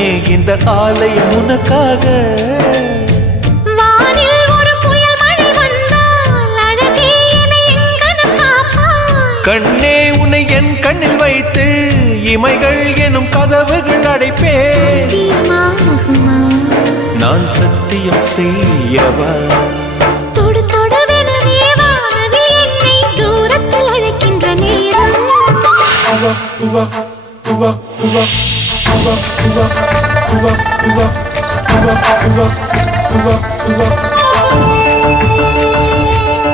கண்ணே இந்த ஆலயம் உனக்காக. வானில் ஒரு புயல் மழை வந்தால் அழகே என்னை எங்கனம் காப்பாய். கண்ணே உன்னை என் கண்ணில் வைத்து இமைகள் எனும் கதவுகள் அடைப்பேன். சத்தியமாகுமா? நான் சத்தியம் செய்யவா? தொடு தொடுவெனவே வானவில் என்னை தூரத்தில் அழைக்கின்ற நேரம்.